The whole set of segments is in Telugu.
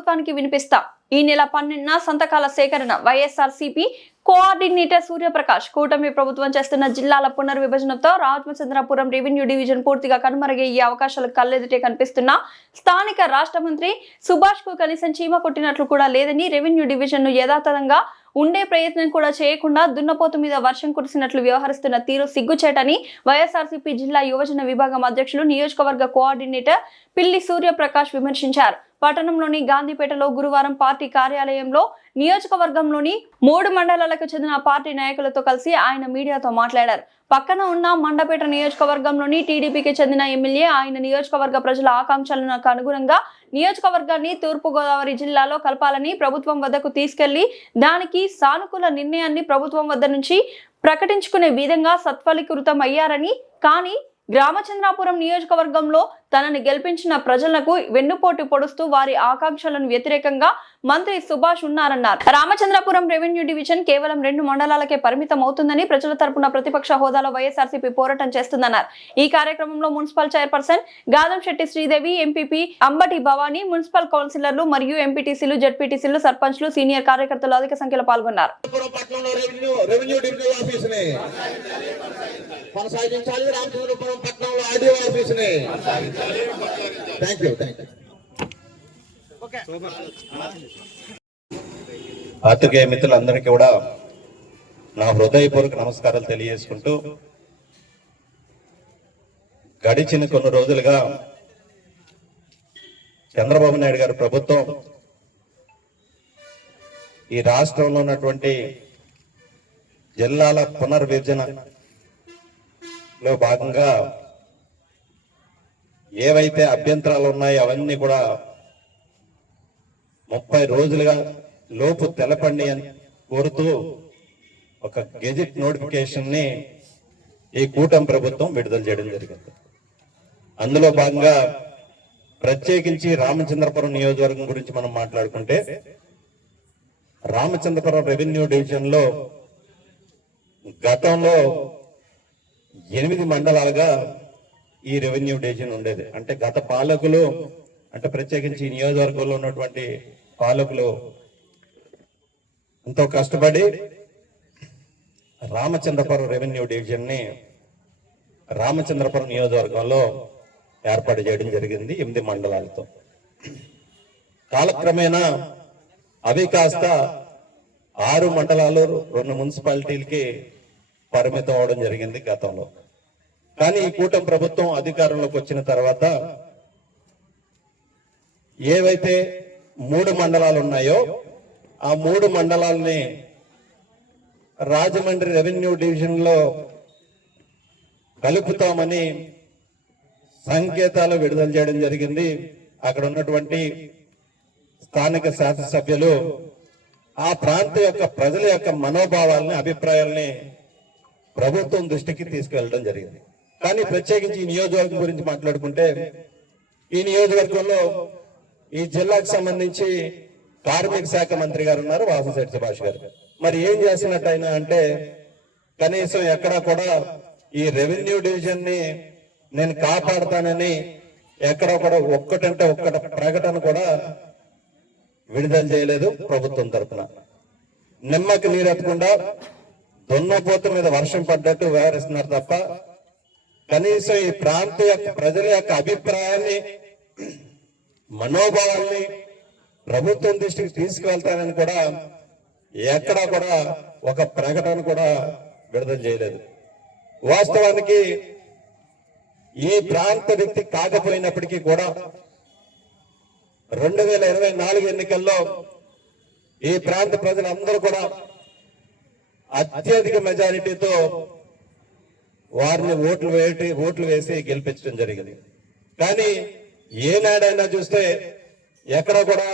ప్రభుత్వానికి వినిపిస్తాం. ఈ నెల 12న సంతకాల సేకరణ. వైఎస్ఆర్సీపీ కోఆర్డినేటర్ సూర్యప్రకాష్. కూటమి ప్రభుత్వం చేస్తున్న జిల్లాల పునర్విభజనతో రామచంద్రపురం రెవెన్యూ డివిజన్ పూర్తిగా కనుమరుగయ్యే అవకాశాలు కళ్ళెదుటే కనిపిస్తున్నా స్థానిక రాష్ట్ర మంత్రి సుభాష్ కు కనీసం చీమ కొట్టినట్లు కూడా లేదని, రెవెన్యూ డివిజన్ ను యథాతథంగా ఉండే ప్రయత్నం కూడా చేయకుండా దున్నపోతు మీద వర్షం కురిసినట్లు వ్యవహరిస్తున్న తీరు సిగ్గుచేటని వైఎస్ఆర్సీపీ జిల్లా యువజన విభాగం అధ్యక్షులు, నియోజకవర్గ కోఆర్డినేటర్ పిల్లి సూర్యప్రకాష్ విమర్శించారు. పట్టణంలోని గాంధీపేటలో గురువారం పార్టీ కార్యాలయంలో నియోజకవర్గంలోని 3 మండలాలకు చెందిన పార్టీ నాయకులతో కలిసి ఆయన మీడియాతో మాట్లాడారు. పక్కన ఉన్న మండపేట నియోజకవర్గంలోని టీడీపీకి చెందిన ఎమ్మెల్యే ఆయన నియోజకవర్గ ప్రజల ఆకాంక్షలకు అనుగుణంగా నియోజకవర్గాన్ని తూర్పుగోదావరి జిల్లాలో కలపాలని ప్రభుత్వం వద్దకు తీసుకెళ్లి దానికి సానుకూల నిర్ణయాన్ని ప్రభుత్వం వద్ద నుంచి ప్రకటించుకునే విధంగా సత్ఫలీకృతం అయ్యారని, కానీ రామచంద్రాపురం నియోజకవర్గంలో తనని గెలిపించిన ప్రజలకు వెన్నుపోటు పొడుస్తూ వారి ఆకాంక్షలను వ్యతిరేకంగా మంత్రి సుభాష్ ఉన్నారన్నారు. రామచంద్రపురం రెవెన్యూ డివిజన్ కేవలం 2 మండలాలకే పరిమితం అవుతుందని, ప్రజల తరపున ప్రతిపక్ష హోదాలో వైఎస్ఆర్సీపీ పోరాటం చేస్తుందన్నారు. ఈ కార్యక్రమంలో municipal chairperson Gadamsetti Sridevi, MPP Ambati Bhavani, municipal కౌన్సిలర్లు మరియు ఎంపీటీసీలు, జడ్పీటీసీలు, సర్పంచ్లు, సీనియర్ కార్యకర్తలు అధిక సంఖ్యలో పాల్గొన్నారు. పాత్రికేయ మిత్రులందరికీ కూడా నా హృదయపూర్వక నమస్కారాలు తెలియజేసుకుంటూ, గడిచిన కొన్ని రోజులుగా చంద్రబాబు నాయుడు గారి ప్రభుత్వం ఈ రాష్ట్రంలో ఉన్నటువంటి జిల్లాల పునర్విభజనలో భాగంగా ఏవైతే అభ్యంతరాలు ఉన్నాయో అవన్నీ కూడా 30 రోజులుగా లోపు తెలపండి అని కోరుతూ ఒక గెజిట్ నోటిఫికేషన్ ని ఈ కూటమి ప్రభుత్వం విడుదల చేయడం జరిగింది. అందులో భాగంగా ప్రత్యేకించి రామచంద్రపురం నియోజకవర్గం గురించి మనం మాట్లాడుకుంటే, రామచంద్రపురం రెవెన్యూ డివిజన్ లో గతంలో 8 మండలాలుగా ఈ రెవెన్యూ డివిజన్ ఉండేది. అంటే గత పాలకులు, అంటే ప్రత్యేకించి ఈ నియోజకవర్గంలో ఉన్నటువంటి పాలకులు ఎంతో కష్టపడి రామచంద్రపురం రెవెన్యూ డివిజన్ ని రామచంద్రపురం నియోజకవర్గంలో ఏర్పాటు చేయడం జరిగింది 8 మండలాలతో. కాలక్రమేణా అవి కాస్త 6 మండలాలు, 2 మున్సిపాలిటీలకి పరిమితం అవడం జరిగింది గతంలో. కానీ ఈ కూటమి ప్రభుత్వం అధికారంలోకి వచ్చిన తర్వాత ఏవైతే 3 మండలాలు ఉన్నాయో ఆ 3 మండలాలని రాజమండ్రి రెవెన్యూ డివిజన్ లో కలుపుతామని సంకేతాలు విడుదల చేయడం జరిగింది. అక్కడ ఉన్నటువంటి స్థానిక శాసనసభ్యులు ఆ ప్రాంత యొక్క ప్రజల యొక్క మనోభావాలని, అభిప్రాయాలని ప్రభుత్వం దృష్టికి తీసుకెళ్లడం జరిగింది. కానీ ప్రత్యేకించి ఈ నియోజకవర్గం గురించి మాట్లాడుకుంటే, ఈ నియోజకవర్గంలో ఈ జిల్లాకు సంబంధించి కార్మిక శాఖ మంత్రి గారు ఉన్నారు, వాసంశెట్టి సుభాష్ గారు. మరి ఏం చేసినట్టు ఆయన అంటే, కనీసం ఎక్కడా కూడా ఈ రెవెన్యూ డివిజన్ ని నేను కాపాడుతానని ఎక్కడ కూడా ఒక్కటంటే ఒక్కట ప్రకటన కూడా విడుదల చేయలేదు ప్రభుత్వం తరఫున. నిమ్మకి నీరెత్తకుండా దున్నపోతు మీద వర్షం పడ్డట్టు వ్యవహరిస్తున్నారు తప్ప కనీసం ఈ ప్రాంత యొక్క ప్రజల యొక్క అభిప్రాయాన్ని, మనోభావాల్ని ప్రభుత్వం దృష్టికి తీసుకువెళ్తానని కూడా ఎక్కడా కూడా ఒక ప్రకటన కూడా విడుదల చేయలేదు. వాస్తవానికి ఈ ప్రాంత వ్యక్తి కాకపోయినప్పటికీ కూడా 2024 ఎన్నికల్లో ఈ ప్రాంత ప్రజలందరూ కూడా అత్యధిక మెజారిటీతో వారిని ఓట్లు వేసి గెలిపించడం జరిగింది. కానీ ఏనాడైనా చూస్తే ఎక్కడ కూడా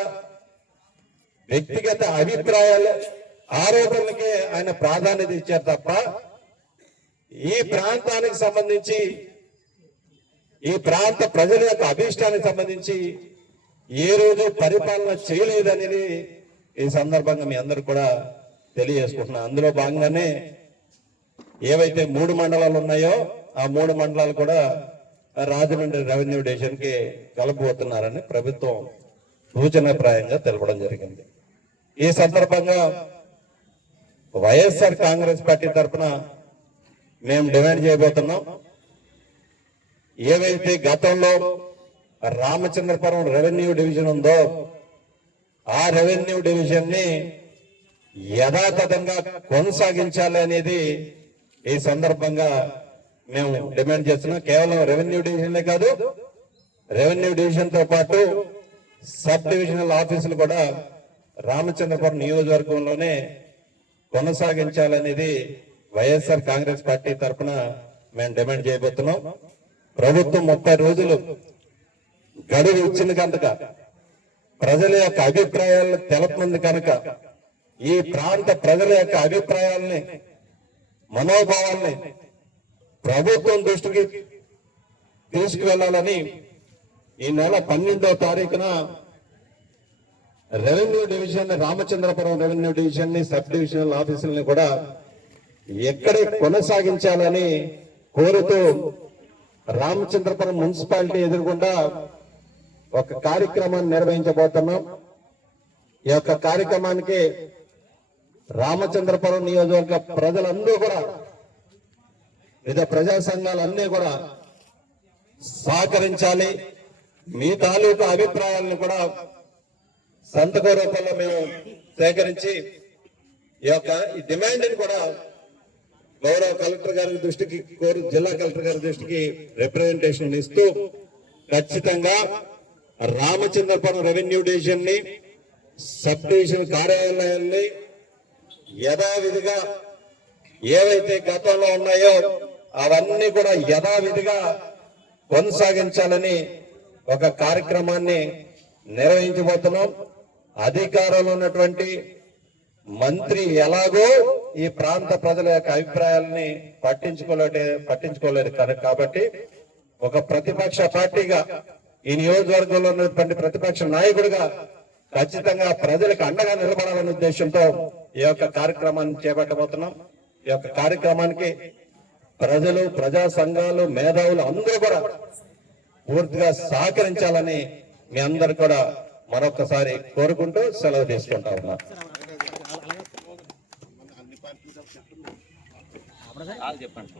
వ్యక్తిగత అభిప్రాయాలు, ఆరోపణలకే ఆయన ప్రాధాన్యత ఇచ్చారు తప్ప ఈ ప్రాంతానికి సంబంధించి, ఈ ప్రాంత ప్రజల యొక్క అభిష్టానికి సంబంధించి ఏ రోజు పరిపాలన చేయలేదనేది ఈ సందర్భంగా మీ అందరూ కూడా తెలియజేసుకుంటున్నా. అందులో భాగంగానే ఏవైతే 3 మండలాలు ఉన్నాయో ఆ 3 మండలాలు కూడా రాజమండ్రి రెవెన్యూ డివిజన్ కి కలపబోతున్నారని ప్రభుత్వం సూచనప్రాయంగా తెలపడం జరిగింది. ఈ సందర్భంగా వైఎస్ఆర్ కాంగ్రెస్ పార్టీ తరఫున మేము డిమాండ్ చేయబోతున్నాం. ఏవైతే గతంలో రామచంద్రపురం రెవెన్యూ డివిజన్ ఉందో ఆ రెవెన్యూ డివిజన్ ని యథాతథంగా కొనసాగించాలి అనేది ఈ సందర్భంగా మేము డిమాండ్ చేస్తున్నాం. కేవలం రెవెన్యూ డివిజన్లే కాదు, రెవెన్యూ డివిజన్ తో పాటు సబ్ డివిజనల్ ఆఫీసులు కూడా రామచంద్రపురం నియోజకవర్గంలోనే కొనసాగించాలనేది వైఎస్ఆర్ కాంగ్రెస్ పార్టీ తరఫున మేము డిమాండ్ చేయబోతున్నాం. ప్రభుత్వం 30 రోజులు గడువు ఇచ్చింది కనుక, ప్రజల యొక్క అభిప్రాయాలను తెలపనుంది కనుక, ఈ ప్రాంత ప్రజల యొక్క అభిప్రాయాలని, మనోభావాల్ని ప్రభుత్వం దృష్టికి తీసుకువెళ్లాలని ఈ నెల 12వ తారీఖున revenue division, Ramachandrapuram revenue division ని, సబ్ డివిజనల్ ఆఫీసుల్ని కూడా ఎక్కడే కొనసాగించాలని కోరుతూ రామచంద్రపురం మున్సిపాలిటీ ఎదురుగుండా ఒక కార్యక్రమాన్ని నిర్వహించబోతున్నాం. ఈ యొక్క కార్యక్రమానికి రామచంద్రపురం నియోజకవర్గ ప్రజలందరూ కూడా, వివిధ ప్రజా సంఘాలన్నీ కూడా సహకరించాలి. మీ తాలూకా అభిప్రాయాలను కూడా సంతక రూపంలో మేము సేకరించి ఈ యొక్క ఈ డిమాండ్ని కూడా గౌరవ కలెక్టర్ గారి దృష్టికి, జిల్లా కలెక్టర్ గారి దృష్టికి రిప్రజెంటేషన్ ఇస్తూ ఖచ్చితంగా రామచంద్రపురం రెవెన్యూ డివిజన్ ని, సబ్ డివిజన్ కార్యాలయాల్ని యథావిధిగా ఏవైతే గతంలో ఉన్నాయో అవన్నీ కూడా యథావిధిగా కొనసాగించాలని ఒక కార్యక్రమాన్ని నిర్వహించబోతున్నాం. అధికారంలో ఉన్నటువంటి మంత్రి ఎలాగో ఈ ప్రాంత ప్రజల యొక్క అభిప్రాయాలని పట్టించుకోలేదు కాబట్టి ఒక ప్రతిపక్ష పార్టీగా, ఈ నియోజకవర్గంలో ఉన్నటువంటి ప్రతిపక్ష నాయకుడిగా ఖచ్చితంగా ప్రజలకు అండగా నిలబడాలనే ఉద్దేశంతో ఈ యొక్క కార్యక్రమాన్ని చేపట్టబోతున్నాం. ఈ యొక్క కార్యక్రమానికి ప్రజలు, ప్రజా సంఘాలు, మేధావులు అందరూ కూడా పూర్తిగా సహకరించాలని మీ అందరు కూడా మరొకసారి కోరుకుంటూ సెలవు తీసుకుంటా ఉన్నా. చెప్పండి.